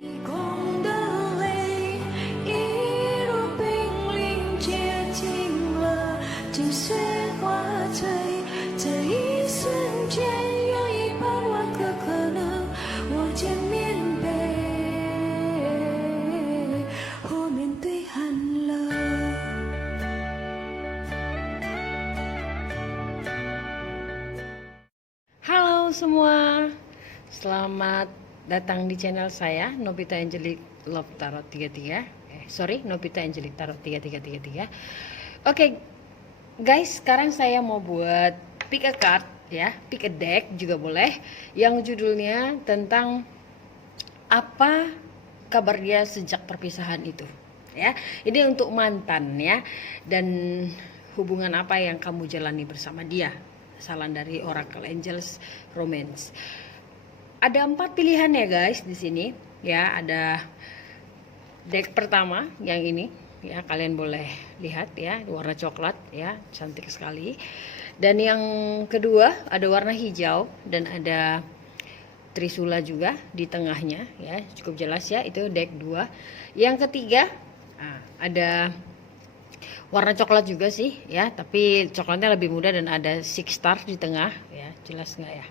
空的泪一如冰凌接近了，紧随花醉。这一瞬间，有1000000个可能，我见面背，或面对寒冷。Halo semua, selamat datang di channel saya Nobita Angelic Love Tarot 33. Nobita Angelic Tarot 3333. Oke, guys, sekarang saya mau buat pick a card ya, pick a deck juga boleh, yang judulnya tentang apa kabar dia sejak perpisahan itu ya. Ini untuk mantan ya, dan hubungan apa yang kamu jalani bersama dia. Saran dari Oracle Angels Romance. Ada 4 pilihan ya guys di sini ya. Ada deck pertama yang ini ya, kalian boleh lihat ya, warna coklat ya, cantik sekali. Dan yang kedua ada warna hijau dan ada trisula juga di tengahnya ya, cukup jelas ya, itu deck 2. Yang ketiga ada warna coklat juga sih ya, tapi coklatnya lebih muda dan ada 6 star di tengah ya, jelas nggak ya?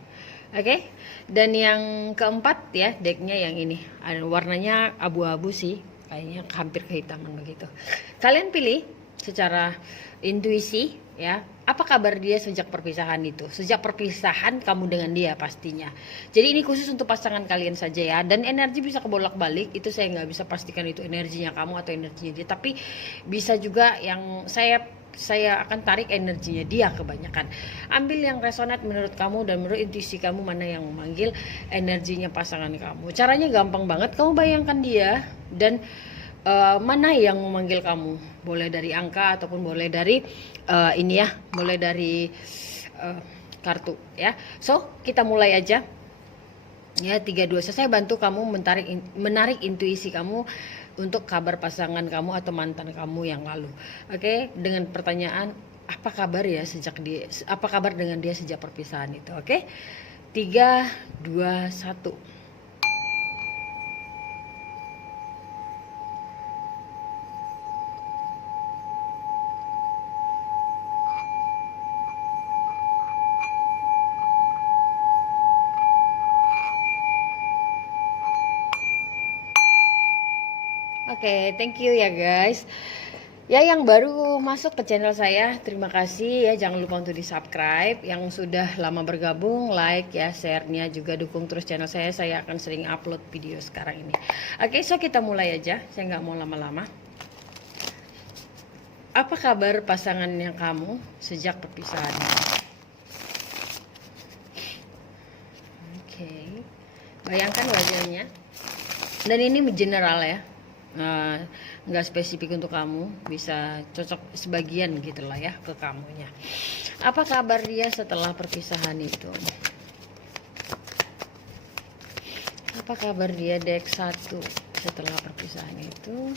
Oke. Dan yang keempat ya, decknya yang ini, ada warnanya abu-abu sih, kayaknya hampir kehitaman begitu. Kalian pilih secara intuisi ya, apa kabar dia sejak perpisahan itu, sejak perpisahan kamu dengan dia pastinya. Jadi ini khusus untuk pasangan kalian saja ya, dan energi bisa kebolak-balik, itu saya nggak bisa pastikan itu energinya kamu atau energinya dia, tapi bisa juga yang saya akan tarik energinya dia kebanyakan. Ambil yang resonat menurut kamu dan menurut intuisi kamu, mana yang memanggil energinya pasangan kamu. Caranya gampang banget, kamu bayangkan dia dan mana yang memanggil kamu. Boleh dari angka ataupun boleh dari ini ya, boleh dari kartu ya. So kita mulai aja ya. 3, 2, saya bantu kamu menarik intuisi kamu untuk kabar pasangan kamu atau mantan kamu yang lalu. Oke, dengan pertanyaan apa kabar dengan dia sejak perpisahan itu. Oke, 3, 2, 1. Oke, thank you ya guys. Ya, yang baru masuk ke channel saya, terima kasih ya. Jangan lupa untuk di subscribe. Yang sudah lama bergabung, like ya, share-nya juga, dukung terus channel saya. Saya akan sering upload video sekarang ini. Oke, so kita mulai aja. Saya nggak mau lama-lama. Apa kabar pasangannya kamu sejak perpisahan? Oke, bayangkan wajahnya. Dan ini general ya. Nggak spesifik untuk kamu, bisa cocok sebagian gitulah ya ke kamunya. Apa kabar dia setelah perpisahan itu? Apa kabar dia, deck 1, setelah perpisahan itu?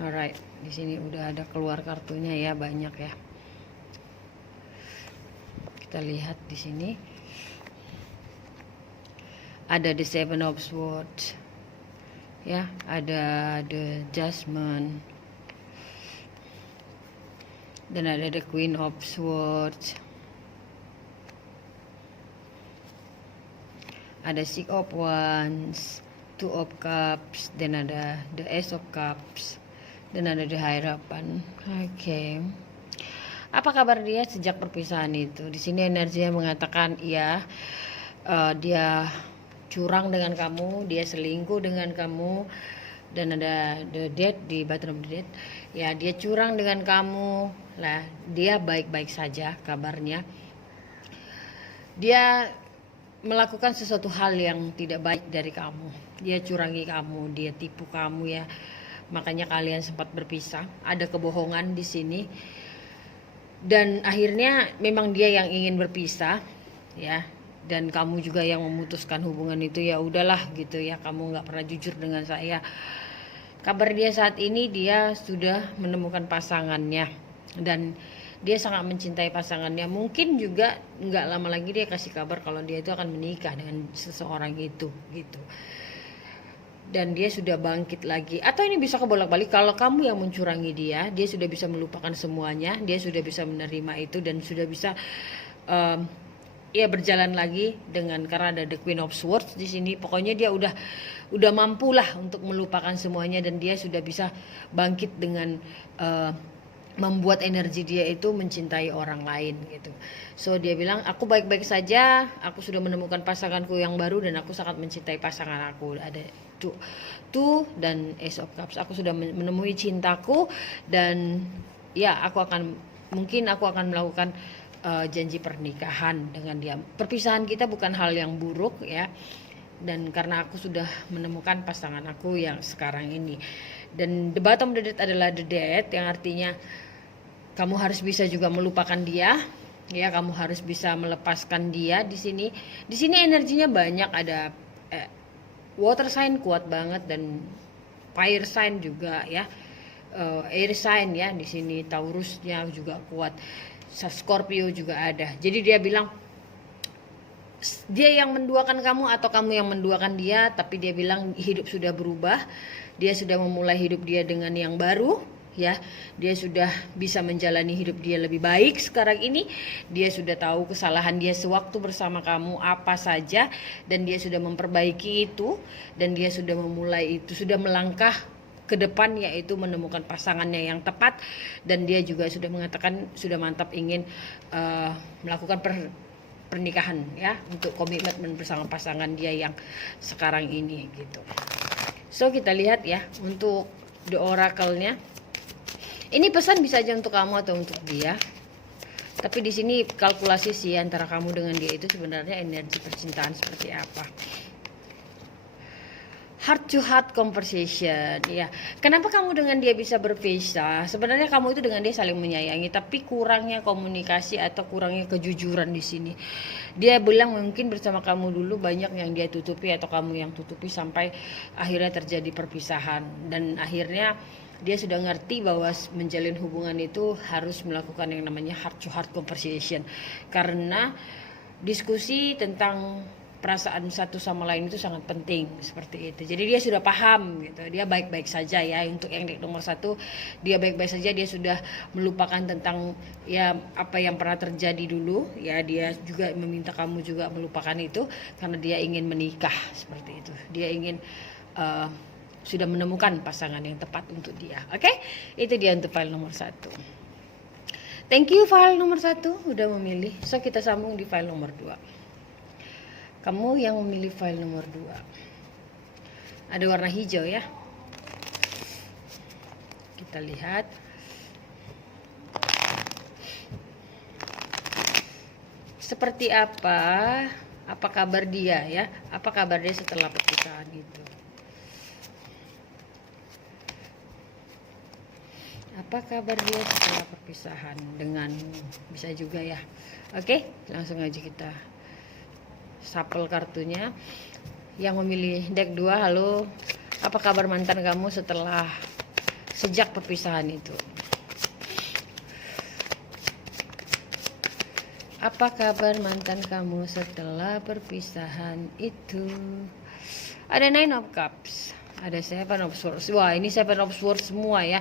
Alright, di sini udah ada keluar kartunya ya, banyak ya. Kita lihat di sini ada the 7 of Swords. Ya, ada the Judgment dan ada the Queen of Swords, ada 6 of Wands, 2 of Cups, dan ada the Ace of Cups, dan ada the Hierophant. Oke. Apa kabar dia sejak perpisahan itu? Di sini energinya mengatakan iya, dia curang dengan kamu, dia selingkuh dengan kamu, dan ada the death di bottom of the death ya. Dia curang dengan kamu lah, dia baik-baik saja kabarnya. Dia melakukan sesuatu hal yang tidak baik dari kamu, dia curangi kamu, dia tipu kamu ya, makanya kalian sempat berpisah. Ada kebohongan di sini, dan akhirnya memang dia yang ingin berpisah ya, dan kamu juga yang memutuskan hubungan itu. Ya udahlah gitu ya, kamu nggak pernah jujur dengan saya. Kabar dia saat ini, dia sudah menemukan pasangannya dan dia sangat mencintai pasangannya. Mungkin juga nggak lama lagi dia kasih kabar kalau dia itu akan menikah dengan seseorang itu gitu. dan dia sudah bangkit lagi. Atau ini bisa kebolak-balik, kalau kamu yang mencurangi dia sudah bisa melupakan semuanya, dia sudah bisa menerima itu dan sudah bisa ya berjalan lagi dengan, karena ada the Queen of Swords di sini. Pokoknya dia udah mampulah untuk melupakan semuanya dan dia sudah bisa bangkit dengan membuat energi dia itu mencintai orang lain gitu. So dia bilang, aku baik-baik saja, aku sudah menemukan pasanganku yang baru dan aku sangat mencintai pasangan aku. Ada two dan Ace of Cups. Aku sudah menemui cintaku dan ya mungkin aku akan melakukan janji pernikahan dengan dia. Perpisahan kita bukan hal yang buruk ya. Dan karena aku sudah menemukan pasangan aku yang sekarang ini. Dan the bottom of the deck adalah the death, yang artinya kamu harus bisa juga melupakan dia. Ya, kamu harus bisa melepaskan dia di sini. Di sini energinya banyak, ada water sign kuat banget dan fire sign juga ya. Air sign ya, di sini Taurusnya juga kuat. Scorpio juga ada. Jadi dia bilang dia yang menduakan kamu atau kamu yang menduakan dia, tapi dia bilang hidup sudah berubah. Dia sudah memulai hidup dia dengan yang baru ya. Dia sudah bisa menjalani hidup dia lebih baik sekarang ini. Dia sudah tahu kesalahan dia sewaktu bersama kamu apa saja dan dia sudah memperbaiki itu dan dia sudah memulai itu, sudah melangkah ke depan, yaitu menemukan pasangannya yang tepat. Dan dia juga sudah mengatakan sudah mantap ingin melakukan pernikahan ya, untuk komitmen bersama pasangan dia yang sekarang ini gitu. So kita lihat ya untuk the oracle-nya. Ini pesan bisa aja untuk kamu atau untuk dia. Tapi di sini kalkulasi sih antara kamu dengan dia itu sebenarnya energi percintaan seperti apa. Heart to heart conversation ya. Kenapa kamu dengan dia bisa berpisah? Sebenarnya kamu itu dengan dia saling menyayangi, tapi kurangnya komunikasi atau kurangnya kejujuran di sini. Dia bilang mungkin bersama kamu dulu banyak yang dia tutupi atau kamu yang tutupi sampai akhirnya terjadi perpisahan, dan akhirnya dia sudah ngerti bahwa menjalin hubungan itu harus melakukan yang namanya heart to heart conversation, karena diskusi tentang perasaan satu sama lain itu sangat penting seperti itu. Jadi dia sudah paham gitu, dia baik-baik saja ya. Untuk yang deck nomor 1, dia baik-baik saja, dia sudah melupakan tentang ya apa yang pernah terjadi dulu ya. Dia juga meminta kamu juga melupakan itu karena dia ingin menikah seperti itu. Dia ingin sudah menemukan pasangan yang tepat untuk dia. Oke? Itu dia untuk file nomor 1. Thank you file nomor 1 udah memilih. So kita sambung di file nomor 2. Kamu yang memilih file nomor 2 ada warna hijau ya. Kita lihat seperti apa kabar dia ya, apa kabar dia setelah perpisahan itu. Apa kabar dia setelah perpisahan dengan, bisa juga ya. Oke, langsung aja kita shuffle kartunya. Yang memilih deck 2, halo, apa kabar mantan kamu sejak perpisahan itu? Apa kabar mantan kamu setelah perpisahan itu? Ada Nine of Cups, ada Seven of Swords. Wah, ini Seven of Swords semua ya.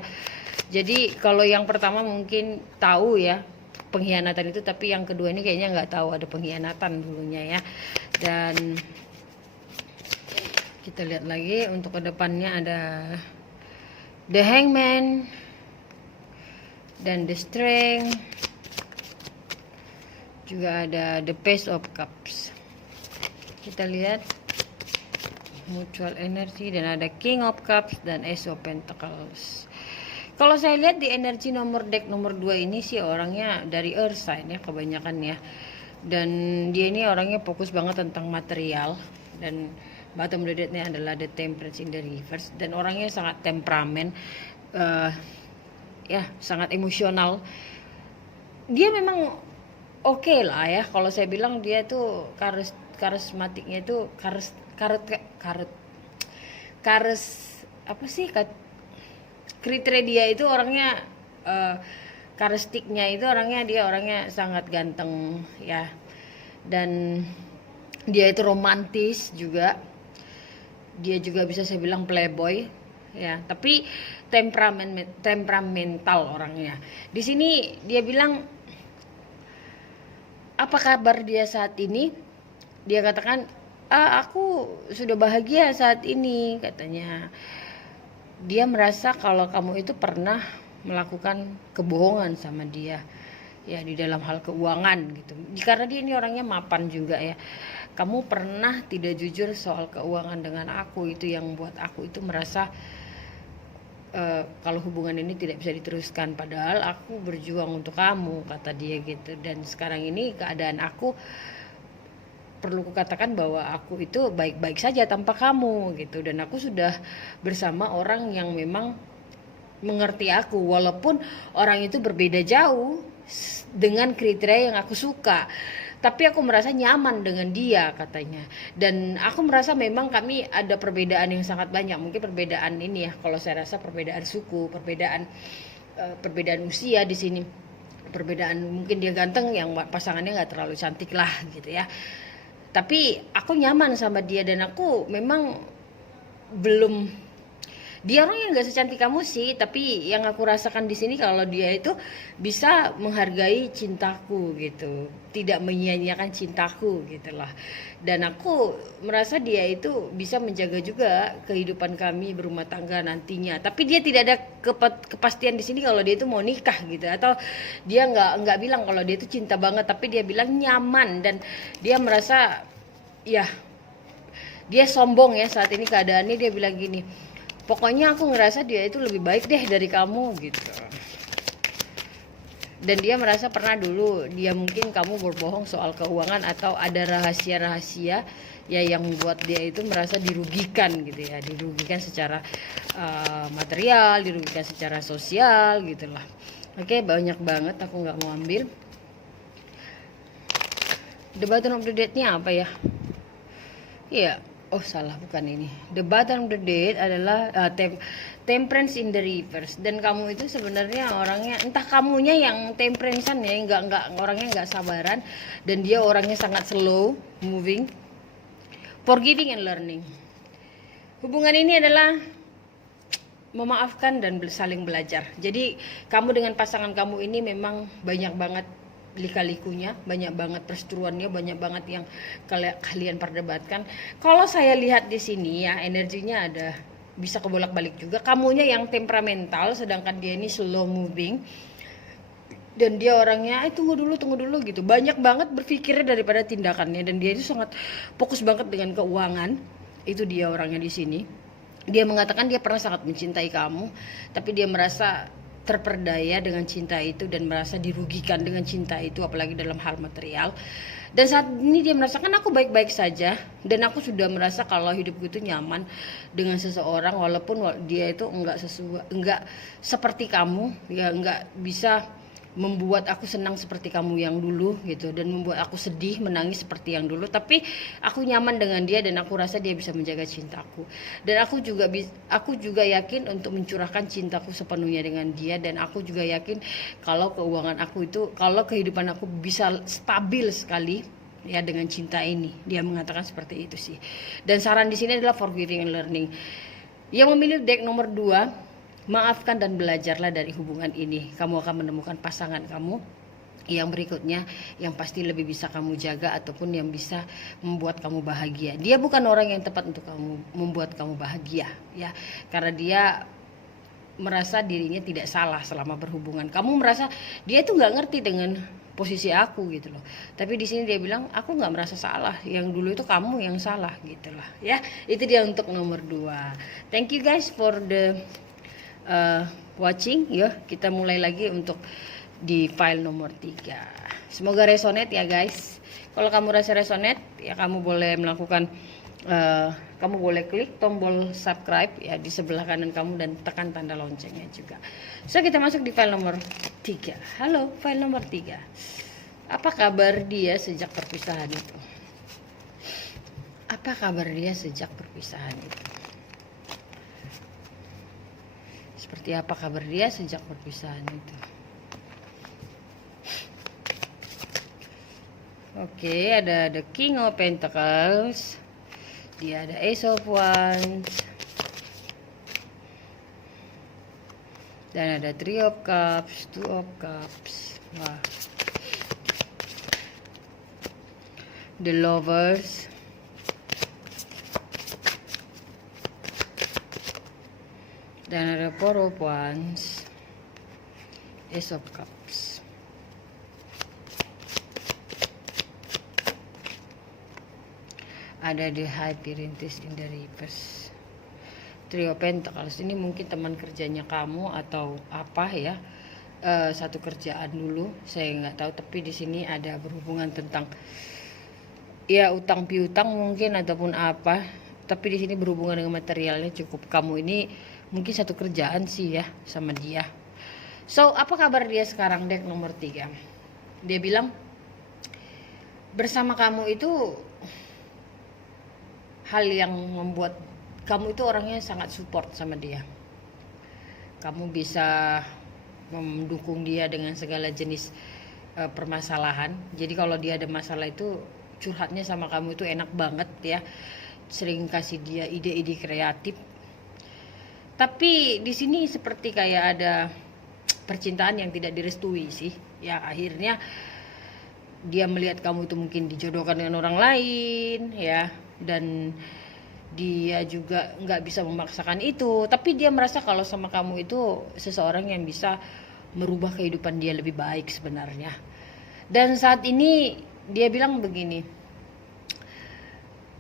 Jadi kalau yang pertama mungkin tahu ya pengkhianatan itu, tapi yang kedua ini kayaknya nggak tahu ada pengkhianatan dulunya ya. Dan kita lihat lagi untuk kedepannya ada The Hangman dan The Strength, juga ada The Page of Cups. Kita lihat mutual energy dan ada King of Cups dan Ace of Pentacles. Kalau saya lihat di energi deck nomor 2 ini sih orangnya dari earth sign ya kebanyakan ya. Dan dia ini orangnya fokus banget tentang material, dan bottom of the deck-nya adalah the Temperance in the reverse, dan orangnya sangat temperamen ya, sangat emosional. Dia memang oke lah ya, kalau saya bilang dia tuh karismatiknya itu apa sih kriteria dia itu orangnya karakteristiknya itu dia orangnya sangat ganteng ya, dan dia itu romantis juga, dia juga bisa saya bilang playboy ya, tapi temperamental orangnya. Di sini dia bilang apa kabar dia saat ini? Dia katakan, aku sudah bahagia saat ini, katanya. Dia merasa kalau kamu itu pernah melakukan kebohongan sama dia, ya di dalam hal keuangan gitu. Karena dia ini orangnya mapan juga ya. Kamu pernah tidak jujur soal keuangan dengan aku, itu yang buat aku itu merasa kalau hubungan ini tidak bisa diteruskan, padahal aku berjuang untuk kamu, kata dia gitu. Dan sekarang ini keadaan aku, perlu kukatakan bahwa aku itu baik-baik saja tanpa kamu gitu, dan aku sudah bersama orang yang memang mengerti aku, walaupun orang itu berbeda jauh dengan kriteria yang aku suka, tapi aku merasa nyaman dengan dia, katanya. Dan aku merasa memang kami ada perbedaan yang sangat banyak. Mungkin perbedaan ini ya, kalau saya rasa perbedaan suku, perbedaan usia di sini, perbedaan mungkin dia ganteng, yang pasangannya nggak terlalu cantik lah gitu ya. Tapi aku nyaman sama dia, dan aku memang belum, dia orang yang gak secantik kamu sih, tapi yang aku rasakan di sini kalau dia itu bisa menghargai cintaku gitu, tidak menyia-nyiakan cintaku gitulah. Dan aku merasa dia itu bisa menjaga juga kehidupan kami berumah tangga nantinya. Tapi dia tidak ada kepastian di sini kalau dia itu mau nikah gitu, atau dia nggak bilang kalau dia itu cinta banget, tapi dia bilang nyaman. Dan dia merasa ya, dia sombong ya saat ini keadaannya. Dia bilang gini, pokoknya aku ngerasa dia itu lebih baik deh dari kamu gitu. Dan dia merasa pernah dulu dia mungkin kamu berbohong soal keuangan, atau ada rahasia-rahasia ya yang buat dia itu merasa dirugikan gitu ya, dirugikan secara material, dirugikan secara sosial gitulah. Oke, banyak banget, aku nggak mau ambil. The bottom of the deck-nya apa ya? Iya. Oh salah, bukan ini. The bottom of the deck adalah temperance in the reverse. Dan kamu itu sebenarnya orangnya, entah kamunya yang temperancean ya, orangnya nggak sabaran, dan dia orangnya sangat slow moving, forgiving and learning. Hubungan ini adalah memaafkan dan saling belajar. Jadi kamu dengan pasangan kamu ini memang banyak banget lika-likunya, banyak banget perseteruannya, banyak banget yang kalian perdebatkan. Kalau saya lihat di sini ya, energinya ada bisa kebolak-balik juga. Kamunya yang temperamental, sedangkan dia ini slow moving. Dan dia orangnya tunggu dulu gitu. Banyak banget berpikirnya daripada tindakannya, dan dia itu sangat fokus banget dengan keuangan. Itu dia orangnya di sini. Dia mengatakan dia pernah sangat mencintai kamu, tapi dia merasa terperdaya dengan cinta itu dan merasa dirugikan dengan cinta itu, apalagi dalam hal material. Dan saat ini dia merasakan aku baik-baik saja, dan aku sudah merasa kalau hidupku itu nyaman dengan seseorang, walaupun dia itu enggak seperti kamu ya, enggak bisa membuat aku senang seperti kamu yang dulu gitu, dan membuat aku sedih menangis seperti yang dulu. Tapi aku nyaman dengan dia, dan aku rasa dia bisa menjaga cintaku. Dan aku juga yakin untuk mencurahkan cintaku sepenuhnya dengan dia. Dan aku juga yakin kalau keuangan aku itu, kalau kehidupan aku bisa stabil sekali ya dengan cinta ini. Dia mengatakan seperti itu sih. Dan saran di sini adalah forgiving and learning. Yang memilih deck nomor 2, maafkan dan belajarlah dari hubungan ini. Kamu akan menemukan pasangan kamu yang berikutnya, yang pasti lebih bisa kamu jaga, ataupun yang bisa membuat kamu bahagia. Dia bukan orang yang tepat untuk kamu, membuat kamu bahagia ya, karena dia merasa dirinya tidak salah selama berhubungan. Kamu merasa dia itu nggak ngerti dengan posisi aku gitu loh. Tapi di sini dia bilang aku nggak merasa salah, yang dulu itu kamu yang salah gitulah ya. Itu dia untuk nomor 2. Thank you guys for the watching ya. Kita mulai lagi untuk di file nomor 3. Semoga resonate ya guys. Kalau kamu rasa resonate ya, kamu boleh melakukan kamu boleh klik tombol subscribe ya di sebelah kanan kamu, dan tekan tanda loncengnya juga. So kita masuk di file nomor 3. Halo, file nomor 3. Apa kabar dia sejak perpisahan itu? Apa kabar dia sejak perpisahan itu? Seperti apa kabar dia sejak perpisahan itu? Oke, ada The King of Pentacles, dia ada Ace of Wands, dan ada Three of Cups, Two of Cups. Wah. The Lovers, dan ada Four of Wands, Ace of Cups. Ada the High Priestess in the reverse. Three of Pentacles ini mungkin teman kerjanya kamu atau apa ya, satu kerjaan dulu, saya nggak tahu. Tapi di sini ada berhubungan tentang ya utang piutang mungkin ataupun apa. Tapi di sini berhubungan dengan materialnya cukup. Kamu ini mungkin satu kerjaan sih ya sama dia. So apa kabar dia sekarang? Deck nomor 3, dia bilang bersama kamu itu hal yang membuat kamu itu orangnya sangat support sama dia. Kamu bisa mendukung dia dengan segala jenis permasalahan. Jadi kalau dia ada masalah itu curhatnya sama kamu itu enak banget ya. Sering kasih dia ide-ide kreatif. Tapi di sini seperti kayak ada percintaan yang tidak direstui sih. Ya akhirnya dia melihat kamu itu mungkin dijodohkan dengan orang lain ya, dan dia juga nggak bisa memaksakan itu, tapi dia merasa kalau sama kamu itu seseorang yang bisa merubah kehidupan dia lebih baik sebenarnya. Dan saat ini dia bilang begini,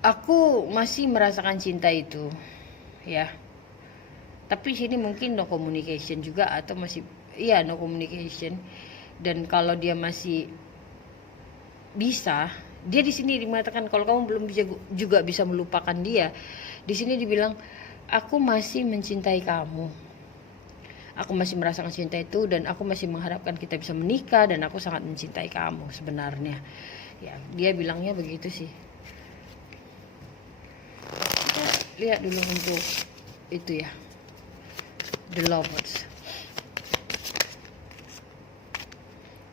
aku masih merasakan cinta itu ya, tapi sini mungkin no communication juga, atau masih iya no communication. Dan kalau dia masih bisa, dia di sini mengatakan kalau kamu belum juga bisa melupakan dia. Di sini dibilang aku masih mencintai kamu, aku masih merasakan cinta itu, dan aku masih mengharapkan kita bisa menikah, dan aku sangat mencintai kamu sebenarnya. Ya, dia bilangnya begitu sih. Kita lihat dulu untuk itu ya, The Lovers.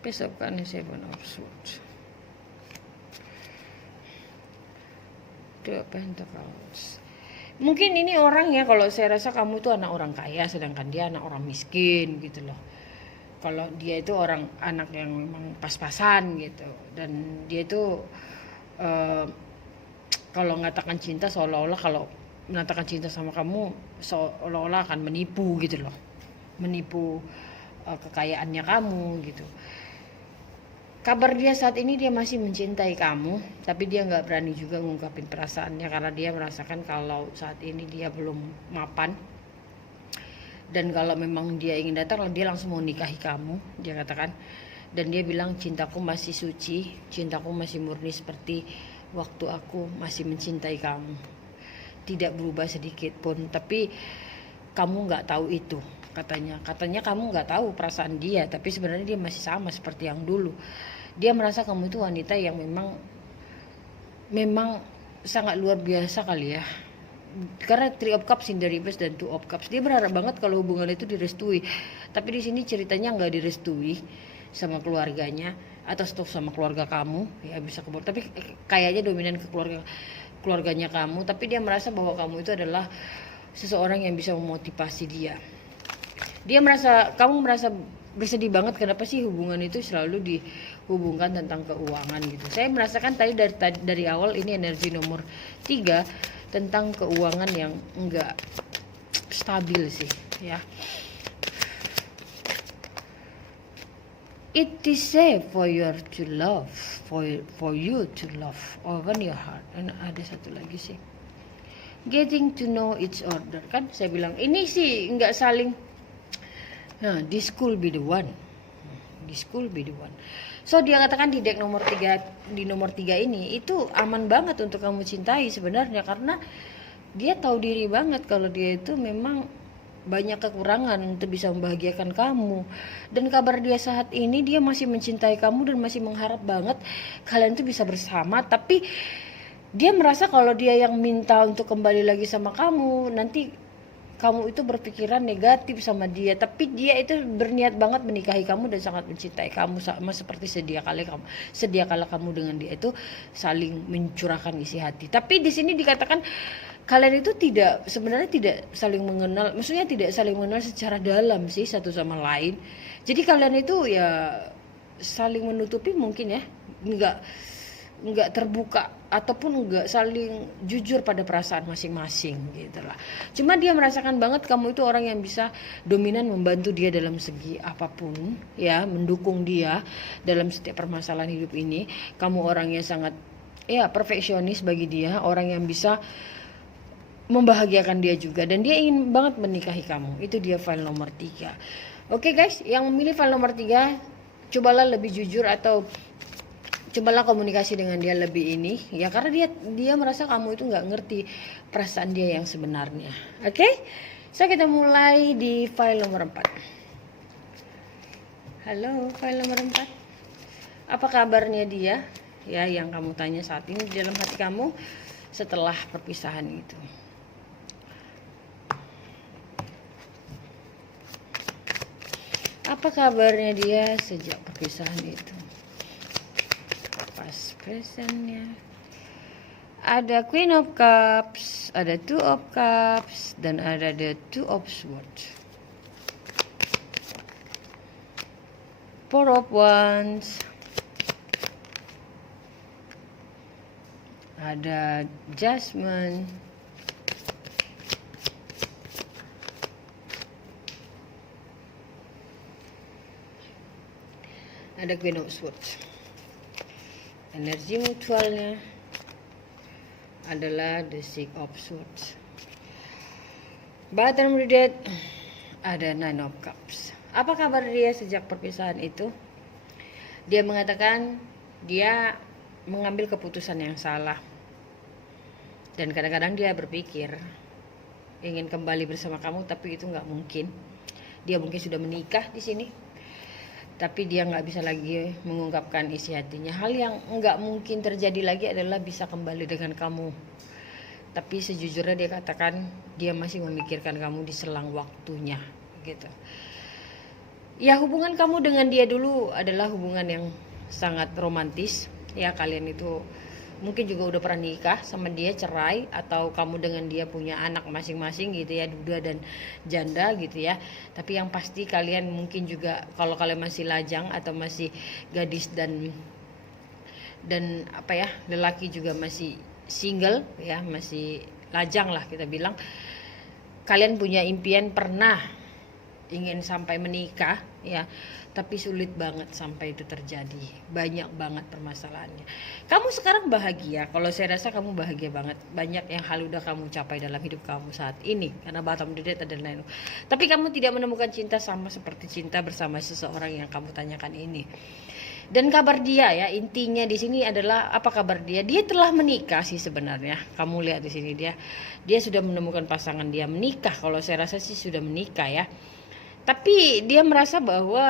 Besoknya Seven of Swords, The Pentacles. Mungkin ini orang ya, kalau saya rasa kamu tuh anak orang kaya sedangkan dia anak orang miskin gitu loh. Kalau dia itu anak yang memang pas-pasan gitu, dan dia itu kalau mengatakan cinta seolah-olah kalau mengatakan cinta sama kamu seolah-olah akan menipu gitu loh, menipu kekayaannya kamu gitu. Kabar dia saat ini dia masih mencintai kamu, tapi dia nggak berani juga ngungkapin perasaannya karena dia merasakan kalau saat ini dia belum mapan. Dan kalau memang dia ingin datang, dia langsung mau nikahi kamu, dia katakan. Dan dia bilang cintaku masih suci, cintaku masih murni seperti waktu aku masih mencintai kamu. Tidak berubah sedikit pun, tapi kamu nggak tahu itu. Katanya kamu nggak tahu perasaan dia, tapi sebenarnya dia masih sama seperti yang dulu. Dia merasa kamu itu wanita yang memang sangat luar biasa kali ya, karena Three of Cups in the reverse dan Two of Cups. Dia berharap banget kalau hubungan itu direstui, tapi di sini ceritanya nggak direstui sama keluarganya atau sama keluarga kamu ya, bisa tapi kayaknya dominan ke keluarganya kamu. Tapi dia merasa bahwa kamu itu adalah seseorang yang bisa memotivasi dia. Kamu merasa bersedih banget kenapa sih hubungan itu selalu dihubungkan tentang keuangan gitu. Saya merasakan dari awal ini energi nomor 3 tentang keuangan yang enggak stabil sih ya. It is safe for you to love, for you to love, open your heart. Dan ada satu lagi sih, getting to know each other. Kan saya bilang ini sih enggak saling. Nah, this could be the one. This could be the one. So dia katakan di deck nomor 3, di nomor 3 ini itu aman banget untuk kamu cintai sebenarnya, karena dia tahu diri banget kalau dia itu memang banyak kekurangan untuk bisa membahagiakan kamu. Dan kabar dia saat ini dia masih mencintai kamu dan masih mengharap banget kalian itu bisa bersama, tapi dia merasa kalau dia yang minta untuk kembali lagi sama kamu, nanti kamu itu berpikiran negatif sama dia, tapi dia itu berniat banget menikahi kamu dan sangat mencintai kamu, sama seperti sedia kala kamu dengan dia itu saling mencurahkan isi hati. Tapi di sini dikatakan kalian itu sebenarnya tidak saling mengenal, maksudnya tidak saling mengenal secara dalam sih satu sama lain. Jadi kalian itu ya saling menutupi mungkin ya, nggak terbuka ataupun nggak saling jujur pada perasaan masing-masing gitu lah. Cuma dia merasakan banget kamu itu orang yang bisa dominan membantu dia dalam segi apapun ya, mendukung dia dalam setiap permasalahan hidup ini. Kamu orang yang sangat ya perfeksionis bagi dia, orang yang bisa membahagiakan dia juga, dan dia ingin banget menikahi kamu. Itu dia file nomor 3. Oke guys, yang memilih file nomor 3, cobalah lebih jujur atau cobalah komunikasi dengan dia lebih ini ya, karena dia merasa kamu itu nggak ngerti perasaan dia yang sebenarnya. Oke? So kita mulai di file nomor 4. Halo, file nomor 4. Apa kabarnya dia ya, yang kamu tanya saat ini di dalam hati kamu setelah perpisahan itu? Apa kabarnya dia sejak perpisahan itu? Presentnya ada Queen of Cups, ada Two of Cups, dan ada the Two of Swords, Four of Wands, ada Judgment, ada Queen of Swords. Energi mutualnya adalah the Six of Swords. Bottom of the deck ada Nine of Cups. Apa kabar dia sejak perpisahan itu? Dia mengatakan dia mengambil keputusan yang salah, dan kadang-kadang dia berpikir ingin kembali bersama kamu, tapi itu nggak mungkin. Dia mungkin sudah menikah di sini, tapi dia nggak bisa lagi mengungkapkan isi hatinya. Hal yang nggak mungkin terjadi lagi adalah bisa kembali dengan kamu. Tapi sejujurnya dia katakan dia masih memikirkan kamu di selang waktunya gitu. Ya, hubungan kamu dengan dia dulu adalah hubungan yang sangat romantis. Ya, kalian itu mungkin juga udah pernah nikah sama dia, cerai, atau kamu dengan dia punya anak masing-masing gitu ya, duda dan janda gitu ya. Tapi yang pasti kalian mungkin juga, kalau kalian masih lajang atau masih gadis dan apa ya, lelaki juga masih single ya, masih lajang lah kita bilang, kalian punya impian pernah ingin sampai menikah ya, tapi sulit banget sampai itu terjadi. Banyak banget permasalahannya. Kamu sekarang bahagia, kalau saya rasa kamu bahagia banget. Banyak yang hal udah kamu capai dalam hidup kamu saat ini, karena bottom of the deck dan lain-lain. Tapi kamu tidak menemukan cinta sama seperti cinta bersama seseorang yang kamu tanyakan ini. Dan kabar dia ya, intinya di sini adalah apa kabar dia? Dia telah menikah sih sebenarnya. Kamu lihat di sini dia sudah menemukan pasangan, dia menikah. Kalau saya rasa sih sudah menikah ya. Tapi dia merasa bahwa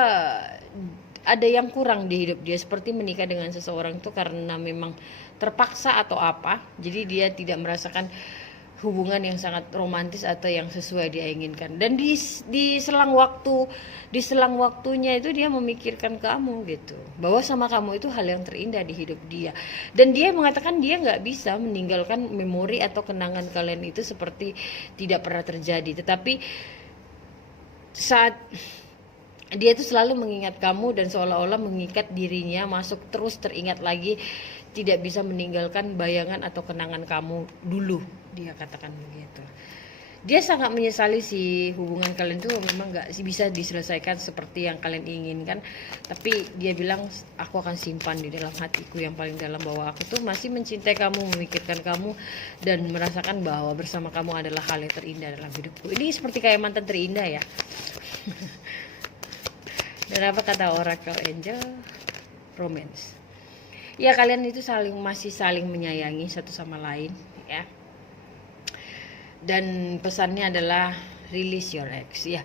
ada yang kurang di hidup dia, seperti menikah dengan seseorang itu karena memang terpaksa atau apa. Jadi dia tidak merasakan hubungan yang sangat romantis atau yang sesuai dia inginkan. Dan di selang waktunya itu dia memikirkan kamu gitu, bahwa sama kamu itu hal yang terindah di hidup dia. Dan dia mengatakan dia nggak bisa meninggalkan memori atau kenangan kalian itu seperti tidak pernah terjadi. Tetapi saat dia itu selalu mengingat kamu dan seolah-olah mengikat dirinya, masuk terus teringat lagi, tidak bisa meninggalkan bayangan atau kenangan kamu dulu, dia katakan begitu. Dia sangat menyesali si hubungan kalian tuh memang gak bisa diselesaikan seperti yang kalian inginkan. Tapi dia bilang, aku akan simpan di dalam hatiku yang paling dalam bahwa aku tuh masih mencintai kamu, memikirkan kamu, dan merasakan bahwa bersama kamu adalah hal yang terindah dalam hidupku. Ini seperti kayak mantan terindah ya. Dan apa kata Oracle Angel? Romance. Ya, kalian itu masih saling menyayangi satu sama lain ya. Dan pesannya adalah release your ex ya.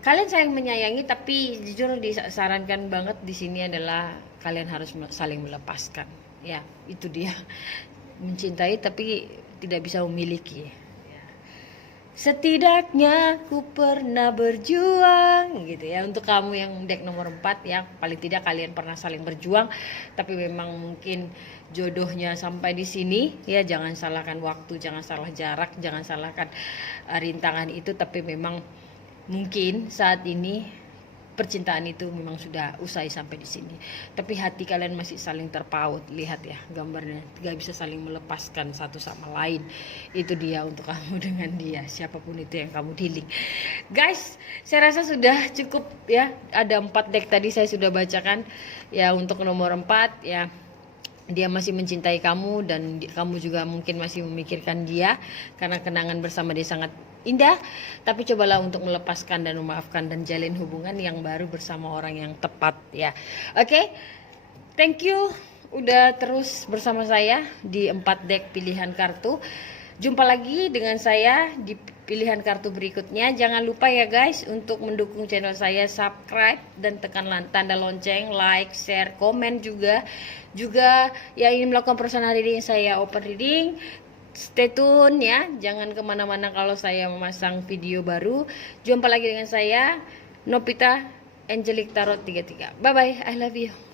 Kalian saling menyayangi, tapi jujur disarankan banget di sini adalah kalian harus saling melepaskan ya. Itu dia, mencintai tapi tidak bisa memiliki ya. setidaknya ku pernah berjuang gitu ya. Untuk kamu yang deck nomor 4 ya, paling tidak kalian pernah saling berjuang, tapi memang mungkin jodohnya sampai di sini ya. Jangan salahkan waktu, jangan salah jarak, jangan salahkan rintangan itu, tapi memang mungkin saat ini percintaan itu memang sudah usai sampai di sini. Tapi hati kalian masih saling terpaut. Lihat ya gambarnya, gak bisa saling melepaskan satu sama lain. Itu dia untuk kamu dengan dia, siapapun itu yang kamu dealing. Guys, saya rasa sudah cukup ya. Ada 4 deck tadi saya sudah bacakan ya. Untuk nomor 4 ya, dia masih mencintai kamu dan kamu juga mungkin masih memikirkan dia karena kenangan bersama dia sangat indah. Tapi cobalah untuk melepaskan dan memaafkan dan jalin hubungan yang baru bersama orang yang tepat ya. Oke, thank you udah terus bersama saya di 4 deck pilihan kartu. Jumpa lagi dengan saya di pilihan kartu berikutnya. Jangan lupa ya guys untuk mendukung channel saya, subscribe dan tekan tanda lonceng, like, share, komen juga. Juga yang ingin melakukan personal reading, saya open reading. Stay tune ya, jangan kemana-mana kalau saya memasang video baru. Jumpa lagi dengan saya, Novita Angelic Tarot 33. Bye bye, I love you.